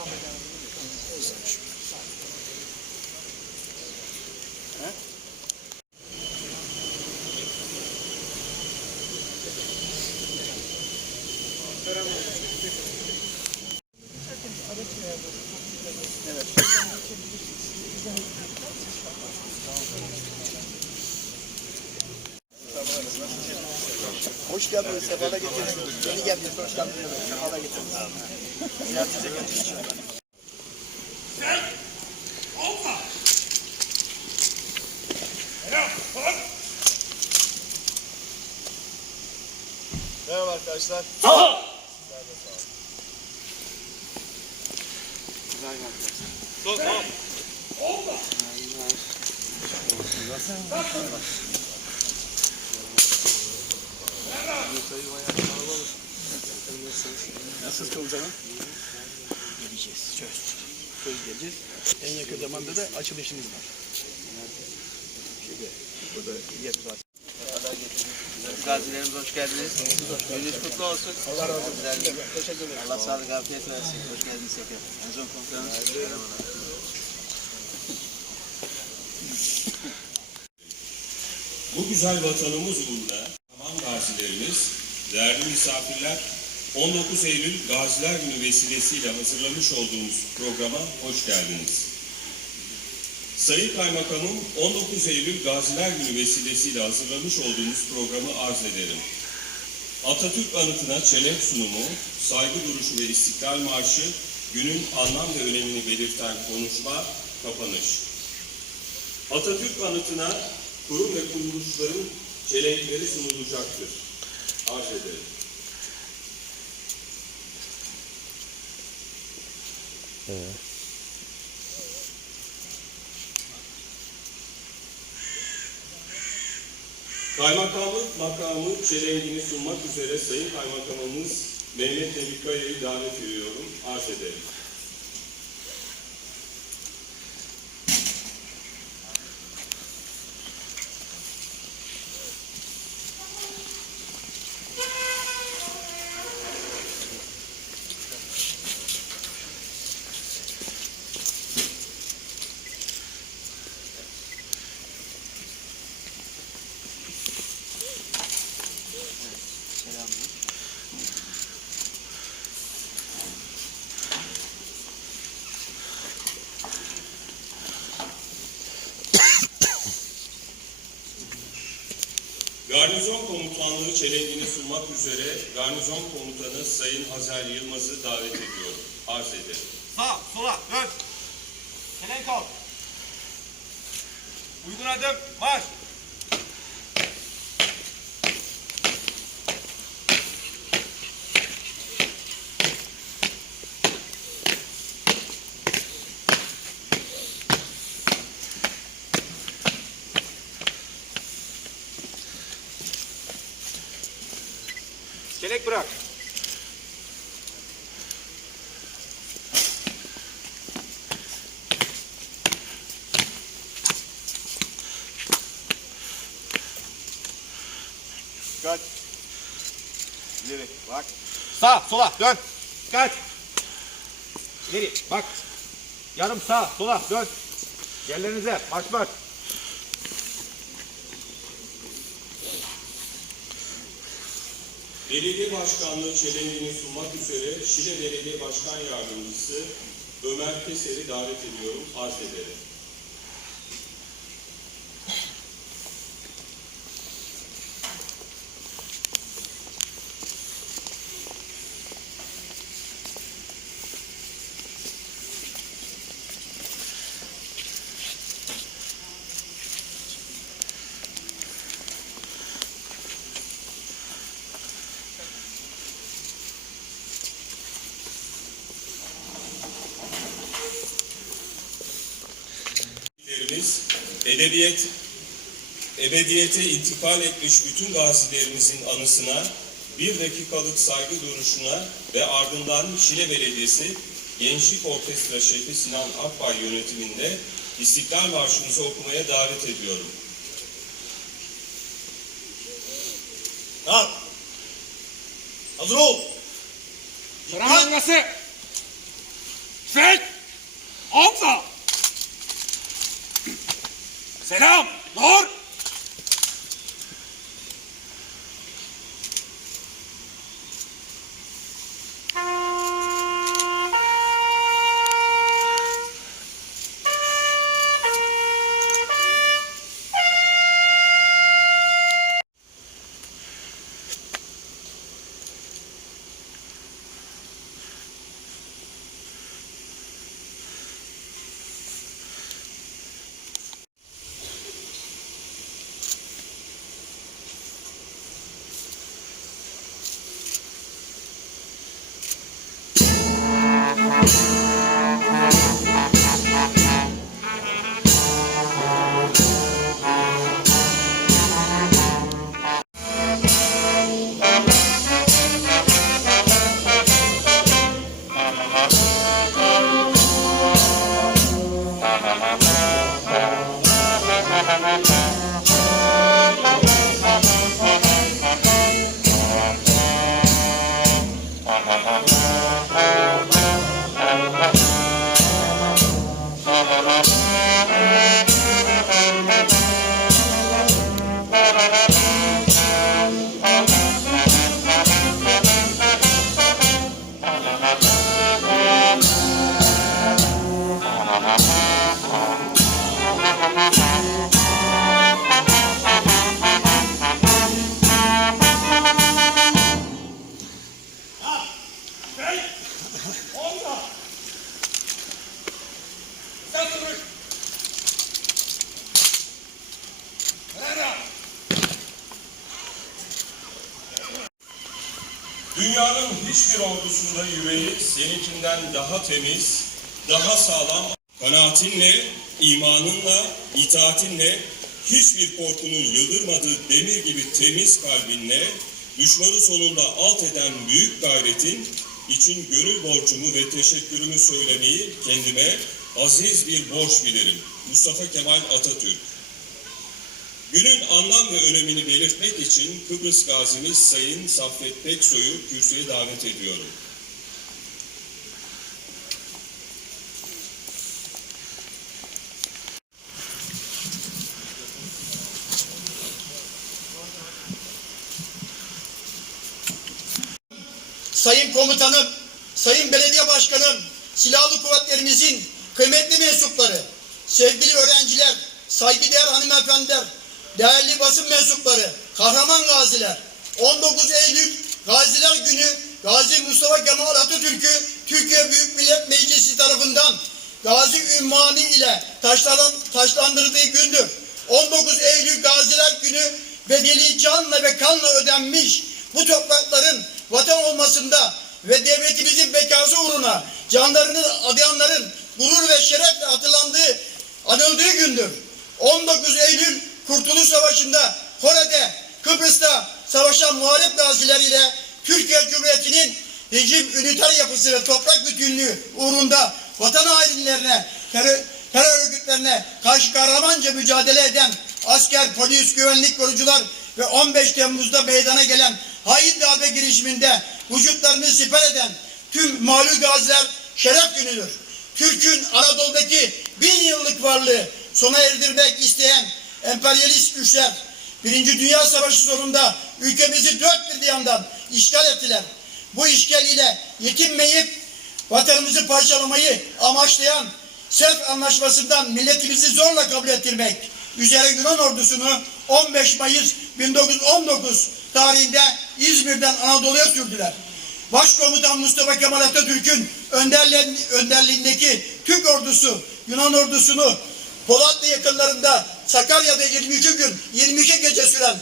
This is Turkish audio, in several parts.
Evet. Hoş geldiniz, sefada getirdiniz. Yeni geldiniz, hoş geldiniz. Sefada getirdiniz. Ziyaretinize geldik. Merhaba arkadaşlar. Nasılsınız komutanım? Geleceğiz, söz. Söz geleceğiz. En yakın zamanda da açılışınız var. Burada. Gazilerimiz hoş geldiniz. Gününüz kutlu olsun. Allah razı olsun. Teşekkür ederim. Allah sağlık, afiyet versin. Hoş geldiniz tekrar. Enzon komutanımız. Merhabalar. Bu güzel vatanımız uğruna gazilerimiz, değerli misafirler, 19 Eylül Gaziler Günü vesilesiyle hazırlamış olduğumuz programa hoş geldiniz. Sayın Kaymakamım, 19 Eylül Gaziler Günü vesilesiyle hazırlamış olduğumuz programı arz ederim. Atatürk anıtına çelenk sunumu, saygı duruşu ve istiklal marşı, günün anlam ve önemini belirten konuşma, kapanış. Atatürk anıtına kurum ve kuruluşların çelenkleri sunulacaktır. Arz ederim. Kaymakamlık makamı çelenkini sunmak üzere Sayın Kaymakamımız Mehmet Nebi Kaya'yı davet ediyorum. Arz ederim. Garnizon Komutanlığı çelenkini sunmak üzere Garnizon Komutanı Sayın Hazer Yılmaz'ı davet ediyorum. Arz ederim. Sağ, sola, dön. Çelenk al. Uygun adım, marş. Çelenk bırak. Kaç. İleri bak. Sağ, sola, dön. Kaç. İleri bak. Yarım sağ, sola, dön. Yerlerinize, marş marş. Belediye Başkanlığı çelenkini sunmak üzere Şile Belediye Başkan Yardımcısı Ömer Keser'i davet ediyorum. Arz ederim. Gazilerimiz, edebiyet, ebediyete intikal etmiş bütün gazilerimizin anısına bir dakikalık saygı duruşuna ve ardından Şile Belediyesi Gençlik Orkestra Şefi Sinan Akbay yönetiminde İstiklal Marşımızı okumaya davet ediyorum. Kalk. Hazır ol. Sıra mangası. Tüfek! Omza! Selam! Dur! Dünyanın hiçbir ordusunda yüreği seninkinden daha temiz, daha sağlam, kanaatinle, imanınla, itaatinle, hiçbir korkunun yıldırmadığı demir gibi temiz kalbinle, düşmanı sonunda alt eden büyük gayretin için gönül borcumu ve teşekkürümü söylemeyi kendime aziz bir borç bilirim. Mustafa Kemal Atatürk Günün anlam ve önemini belirtmek için Kıbrıs gazimiz Sayın Saffet Peksoy'u kürsüye davet ediyorum. Sayın Komutanım, Sayın Belediye Başkanım, Silahlı Kuvvetlerimizin kıymetli mensupları, sevgili öğrenciler, saygıdeğer hanımefendiler, değerli basın mensupları, kahraman gaziler, 19 Eylül Gaziler Günü Gazi Mustafa Kemal Atatürk'ü Türkiye Büyük Millet Meclisi tarafından Gazi ünvanı ile taşlan, taşlandırdığı gündür. 19 Eylül Gaziler Günü bedeli canla ve kanla ödenmiş bu toprakların vatan olmasında ve devletimizin bekası uğruna canlarını adayanların gurur ve şerefle hatırlandığı, anıldığı gündür. 19 Eylül Kurtuluş Savaşı'nda Kore'de, Kıbrıs'ta savaşan muharip gazileriyle Türkiye Cumhuriyeti'nin rejim üniter yapısı ve toprak bütünlüğü uğrunda vatan hainlerine, terör, terör örgütlerine karşı kahramanca mücadele eden asker, polis, güvenlik korucular ve 15 Temmuz'da meydana gelen hain darbe girişiminde vücutlarını siper eden tüm malum gaziler şeref günüdür. Türk'ün Anadolu'daki bin yıllık varlığı sona erdirmek isteyen emperyalist güçler Birinci Dünya Savaşı sonunda ülkemizi dört bir yandan işgal ettiler. Bu işgal ile yetinmeyip vatanımızı parçalamayı amaçlayan Sef Anlaşması'ndan milletimizi zorla kabul ettirmek üzere Yunan ordusunu 15 Mayıs 1919 tarihinde İzmir'den Anadolu'ya sürdüler. Başkomutan Mustafa Kemal Atatürk'ün önderliğin- önderliğindeki Türk ordusu Yunan ordusunu Polatlı yakınlarında Sakarya'da 22 gün 22 gece süren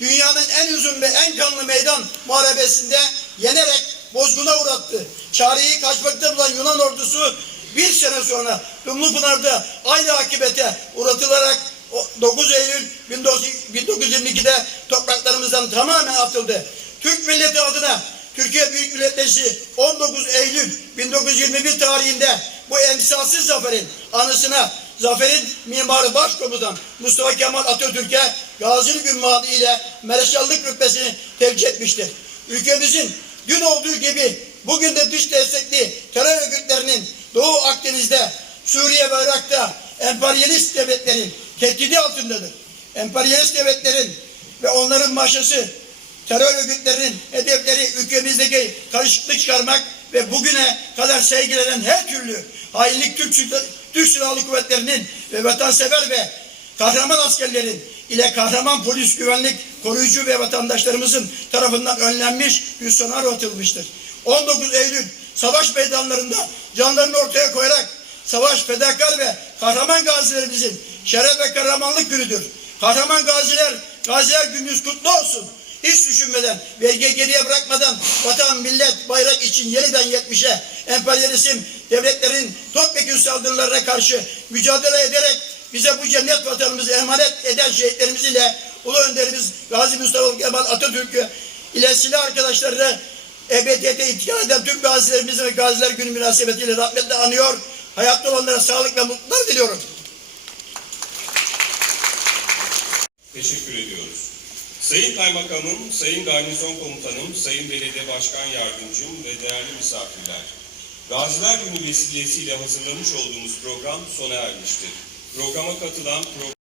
dünyanın en uzun ve en kanlı meydan muharebesinde yenerek bozguna uğrattı. Çareyi kaçmakta bulan Yunan ordusu bir sene sonra Dumlupınar'da aynı akibete uğratılarak o 9 Eylül 1922'de topraklarımızdan tamamen atıldı. Türk milleti adına Türkiye Büyük Millet Meclisi 19 Eylül 1921 tarihinde bu emsalsiz zaferin anısına zaferin mimarı başkomutan Mustafa Kemal Atatürk'e gazilik ünvanı ile mereşallık rütbesini tevcih etmiştir. Ülkemizin dün olduğu gibi bugün de dış destekli terör örgütlerinin Doğu Akdeniz'de, Suriye ve Irak'ta emperyalist devletlerin tehdidi altındadır. Emperyalist devletlerin ve onların maşası terör örgütlerinin hedefleri ülkemizdeki karışıklık çıkarmak ve bugüne kadar sergilenen her türlü hainlik Türk, Türk Silahlı Kuvvetleri'nin ve vatansever ve kahraman askerlerin ile kahraman polis güvenlik koruyucu ve vatandaşlarımızın tarafından önlenmiş bir sonar atılmıştır. 19 Eylül savaş meydanlarında canlarını ortaya koyarak savaş fedakar ve kahraman gazilerimizin şeref ve kahramanlık günüdür. Kahraman gaziler, gaziler gününüz kutlu olsun. Hiç düşünmeden, vergi geriye bırakmadan vatan, millet, bayrak için yeniden yetmişe emperyalizm devletlerin topyekun saldırılarına karşı mücadele ederek bize bu cennet vatanımızı emanet eden şehitlerimiz ile Ulu Önderimiz Gazi Mustafa Kemal Atatürk'ü ile silah arkadaşlarını EBT'de intikal eden tüm gazilerimizi ve gaziler günü münasebetiyle rahmetle anıyor. Hayatta olanlara sağlık ve mutluluklar diliyorum. Teşekkür ediyoruz. Sayın Kaymakamım, Sayın Garnizon Komutanım, Sayın Belediye Başkan Yardımcım ve değerli misafirler. Gaziler Günü vesilesiyle hazırlamış olduğumuz program sona ermiştir. Programa katılan